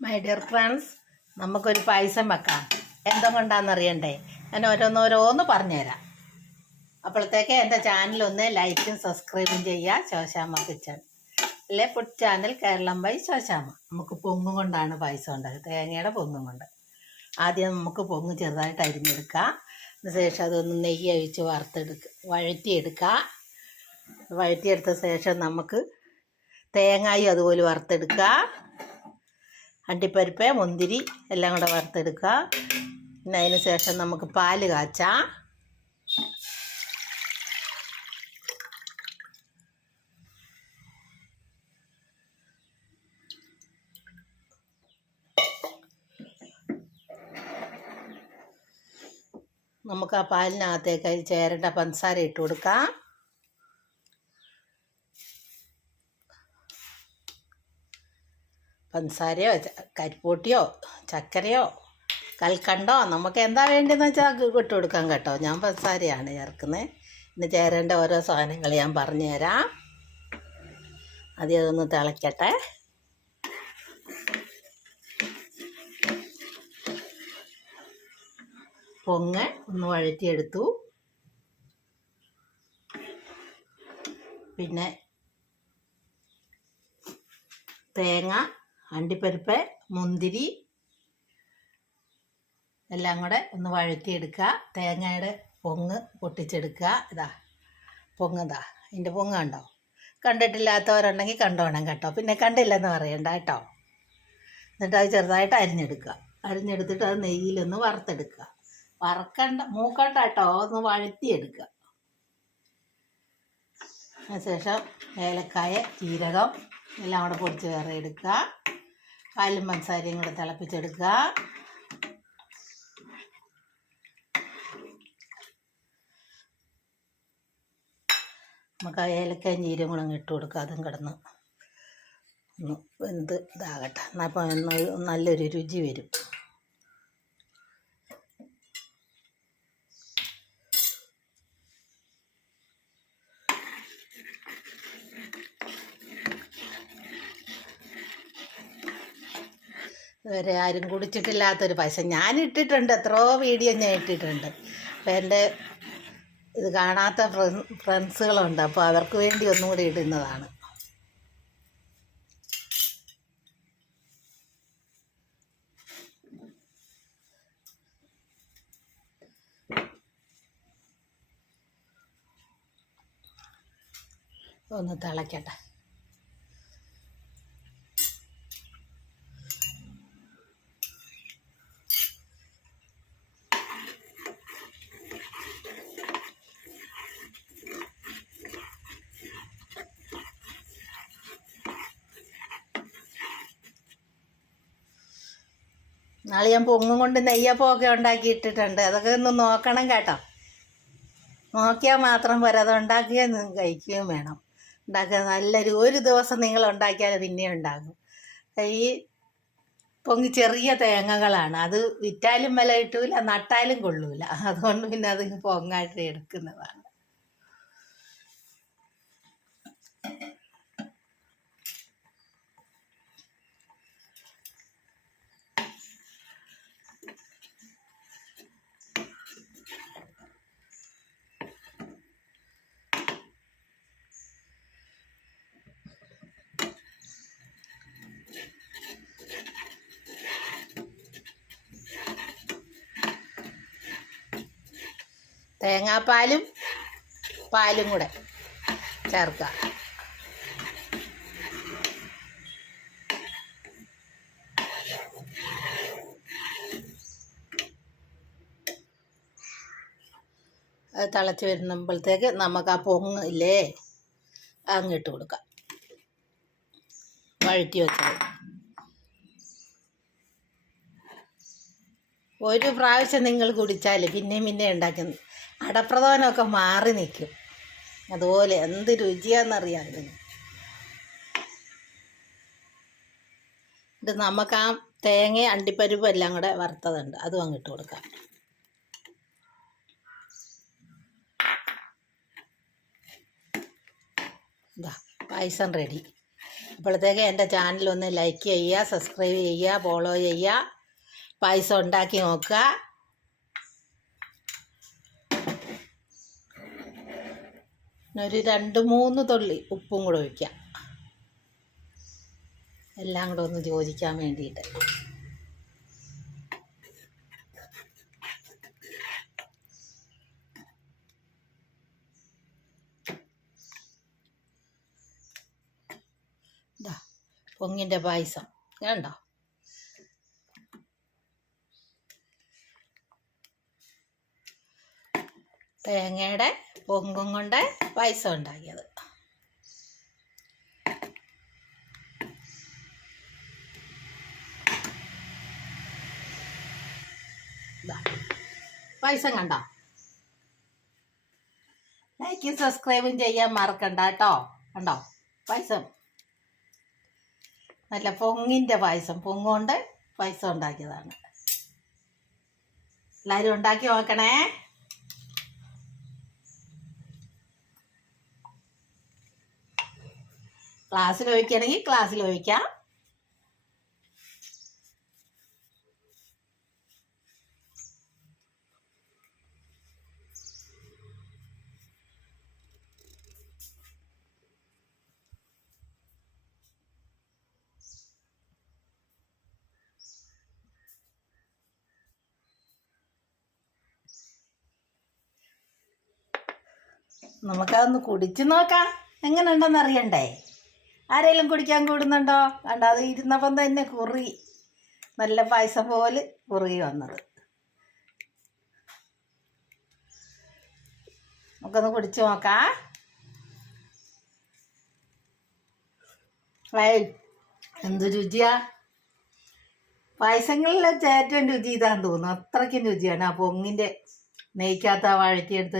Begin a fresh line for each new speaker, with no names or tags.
My dear friends നമുക്കൊരു പായസം വെക്കാം. എന്തോ കൊണ്ടാണെന്നറിയണ്ടേ ഞാൻ ഓരോന്നോരോന്ന് പറഞ്ഞുതരാം. അപ്പോഴത്തേക്ക് എന്റെ ചാനൽ ഒന്ന് ലൈക്കും സബ്സ്ക്രൈബും ചെയ്യുക ശോശാമ കിച്ചൺ. അല്ലെ food channel Keralam by Shoshamma നമുക്ക് പൊങ്ങും കൊണ്ടാണ് പായസം ഉണ്ടാക്കുക. തേങ്ങയുടെ പൊങ്ങും കൊണ്ട്. ആദ്യം നമുക്ക് പൊങ്ങ് ചെറുതായിട്ട് അരിഞ്ഞെടുക്കാം. അതിനുശേഷം അതൊന്ന് നെയ്യ് ഒഴിച്ച് വറുത്തെടുക്കുക വഴറ്റിയെടുക്കുക വഴറ്റിയെടുത്ത ശേഷം നമുക്ക് തേങ്ങായും അതുപോലെ വറുത്തെടുക്കുക അണ്ടിപ്പരിപ്പ് മുന്തിരി എല്ലാം കൂടെ വറുത്തെടുക്കുക. പിന്നെ അതിന് ശേഷം നമുക്ക് പാൽ കാച്ചാം. നമുക്ക് ആ പാലിനകത്തേക്ക് ചേരേണ്ട പഞ്ചസാര ഇട്ട് കൊടുക്കാം. പഞ്ചസാരയോ കരിപ്പൂട്ടിയോ ചക്കരയോ കൽക്കണ്ടോ നമുക്ക് എന്താ വേണ്ടതെന്ന് വെച്ചാൽ ഇട്ട് കൊടുക്കാം കേട്ടോ. ഞാൻ പഞ്ചസാരയാണ് ചേർക്കുന്നത് ഇന്ന് ചേരേണ്ട ഓരോ സാധനങ്ങൾ ഞാൻ പറഞ്ഞു തരാം. ആദ്യം അതൊന്ന് തിളയ്ക്കട്ടെ പൊങ്ങ് ഒന്ന് വഴറ്റിയെടുത്തു. പിന്നെ തേങ്ങ അണ്ടിപ്പരിപ്പ് മുന്തിരി എല്ലാം കൂടെ ഒന്ന് വഴറ്റിയെടുക്കുക. തേങ്ങയുടെ പൊങ്ങ് പൊട്ടിച്ചെടുക്കുക. ഇതാ പൊങ്ങ് ഇതാ ഇതിന്റെ പൊങ്ങ് കണ്ടോ? കണ്ടിട്ടില്ലാത്തവരുണ്ടെങ്കിൽ കണ്ടോണം കേട്ടോ. പിന്നെ കണ്ടില്ലെന്ന് പറയണ്ട കേട്ടോ. എന്നിട്ട് അത് ചെറുതായിട്ട് അരിഞ്ഞെടുക്കുക. അരിഞ്ഞെടുത്തിട്ട് അത് നെയ്യിലൊന്ന് വറുത്തെടുക്കുക. വറക്കണ്ട മൂക്കണ്ട കേട്ടോ. ഒന്ന് വഴറ്റിയെടുക്കുക. അതിനുശേഷം ഏലക്കായ ജീരകം എല്ലാം കൂടെ പൊടിച്ച് വേറെ എടുക്കുക പാലും പഞ്ചസാരയും കൂടെ തിളപ്പിച്ചെടുക്കുക. നമുക്ക് ഏലക്കായും ജീരകം കൂടെ ഇട്ട് കൊടുക്കുക. അതും കിടന്ന് ഒന്ന് വെന്ത് ഇതാകട്ടെ. എന്നാൽ നല്ലൊരു രുചി വരും. ഇതുവരെ ആരും കുടിച്ചിട്ടില്ലാത്തൊരു പായസം ഞാൻ ഇട്ടിട്ടുണ്ട് എത്രയോ വീഡിയോ ഞാൻ ഇട്ടിട്ടുണ്ട് അപ്പം എന്റെ ഇത് കാണാത്ത ഫ്രണ്ട്സുകളുണ്ട്. അപ്പോൾ അവർക്ക് വേണ്ടി ഒന്നും കൂടി ഇടുന്നതാണ്. ഒന്ന് തിളയ്ക്കട്ടെ നാളെ ഞാൻ പൊങ്ങും കൊണ്ട് നെയ്യപ്പമൊക്കെ ഉണ്ടാക്കി ഇട്ടിട്ടുണ്ട് അതൊക്കെ ഒന്ന് നോക്കണം കേട്ടോ. നോക്കിയാൽ മാത്രം പോരാ. അത് ഉണ്ടാക്കുകയും കഴിക്കുകയും വേണം. ഉണ്ടാക്കുക നല്ലൊരു ഒരു ദിവസം നിങ്ങൾ ഉണ്ടാക്കിയാൽ പിന്നെ ഉണ്ടാകും. ഈ പൊങ്ങി ചെറിയ തേങ്ങകളാണ്. അത് വിറ്റാലും വില കിട്ടൂല നട്ടാലും കൊള്ളൂല. അതുകൊണ്ട് പിന്നെ അത് പൊങ്ങായിട്ട് എടുക്കുന്നതാണ്. തേങ്ങാപ്പാലും പാലും കൂടെ ചേർക്കുക. അത് തിളച്ച് വരുമ്പോഴത്തേക്ക് നമുക്ക് ആ പൊങ്ങ് ഇല്ലേ അങ്ങിട്ട് കൊടുക്കാം. വഴറ്റി വെച്ചത് ഒരു പ്രാവശ്യം നിങ്ങൾ കുടിച്ചാൽ പിന്നെയും പിന്നെ ഉണ്ടാക്കുന്നു അടപ്രധാനമൊക്കെ മാറി നിൽക്കും. അതുപോലെ എന്ത് രുചിയാണെന്നറിയാം ഇതിന്. ഇത് നമുക്ക് ആ തേങ്ങ അണ്ടിപ്പരിപ്പും എല്ലാം കൂടെ വറുത്തതുണ്ട്. അതും അങ്ങിട്ട് കൊടുക്കാം. പായസം റെഡി. അപ്പോഴത്തേക്ക് എന്റെ ചാനൽ ഒന്ന് ലൈക്ക് ചെയ്യുക സബ്സ്ക്രൈബ് ചെയ്യുക ഫോളോ ചെയ്യുക പായസം ഉണ്ടാക്കി നോക്കുക. ഒരു രണ്ട് മൂന്ന് തുള്ളി ഉപ്പും കൂടെ ഒഴിക്കാം. എല്ലാം കൂടെ ഒന്ന് യോജിക്കാൻ വേണ്ടിയിട്ട്. പൊങ്ങിന്റെ പായസം. കണ്ടോ? തേങ്ങയുടെ പൊങ്കും കൊണ്ട് പായസം ഉണ്ടാക്കിയത്. ദാ, പായസം കണ്ടോ? ലൈക്കും സബ്സ്ക്രൈബും ചെയ്യാൻ മറക്കണ്ട കേട്ടോ. കണ്ടോ? പായസം നല്ല പൊങ്ങിന്റെ പായസം. പൊങ്ങുകൊണ്ട് പായസം ഉണ്ടാക്കിയതാണ്. എല്ലാവരും ഉണ്ടാക്കി നോക്കണേ. ക്ലാസ്സിൽ ഒഴിക്കുകയാണെങ്കിൽ ക്ലാസ്സിൽ ഒഴിക്കാം. നമുക്കതൊന്ന് കുടിച്ചു നോക്കാം. എങ്ങനെ ഉണ്ടെന്ന് അറിയണ്ടേ? ആരെങ്കിലും കുടിക്കാൻ കൂടുന്നുണ്ടോ? കണ്ട അത് ഇരുന്നപ്പം തന്നെ കുറി. നല്ല പായസം പോലെ കുറുകി വന്നത്. നമുക്കൊന്ന് കുടിച്ചു നോക്കാം. വയൽ എന്ത് രുചിയാ? പായസങ്ങളിലെ ഏറ്റവും രുചി ഇതാന്ന് തോന്നുന്നു. അത്രയ്ക്കും രുചിയാണ്. ആ പൊങ്ങിന്റെ നെയ്ക്കാത്ത വഴറ്റിയെടുത്ത്